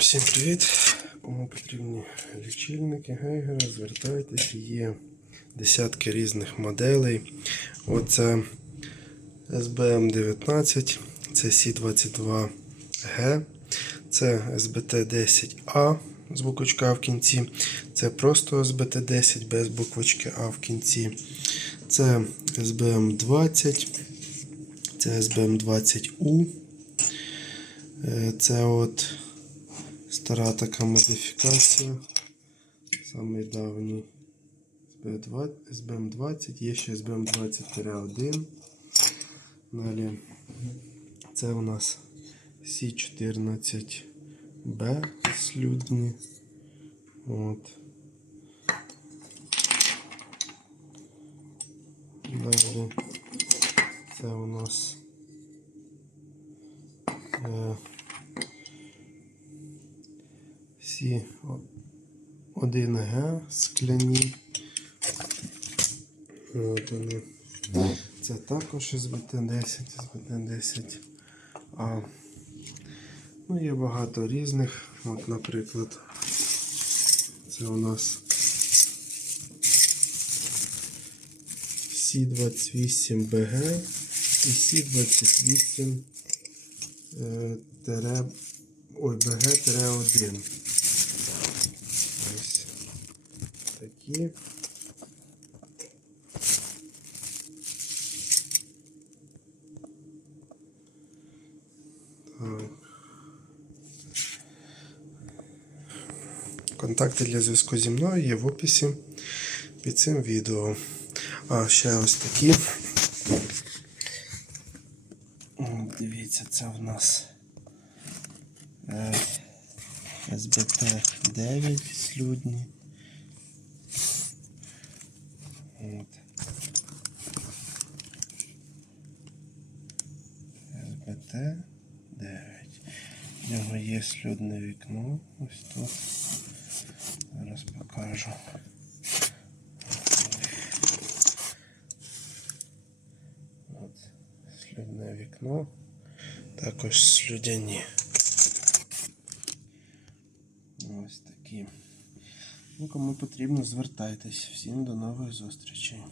Всім привіт! Кому потрібні лічильники Гейгера, звертайтеся, є десятки різних моделей. Оце SBM 19, це C22G, це SBT 10A з буквочка А в кінці. Це просто SBT 10 без буквочки А в кінці. Це SBM 20, це SBM 20U. Е, Це от стара така модифікація. Самий давній SBM 20, є ще SBM 20-1. Далі це у нас C14B слюдні. От. Далі це у нас е, всі 1Г скляні. От вони. Це також СБТ-10, СБТ-10. А ну, є багато різних. От, наприклад, це у нас Сі28БГ і Сі28 е, тере, ой, БГ-1. Такі. Контакти для зв'язку зі мною є в описі під цим відео. А, ще ось такі. Дивіться, це в нас е, СБТ 9 слюдні. ПТ-9. В нього є слюдне вікно. Ось тут. Зараз покажу. От, слюдне вікно. Також слюдяні. Ось такі. Ну, кому потрібно, звертайтесь. Всім до нових зустрічей.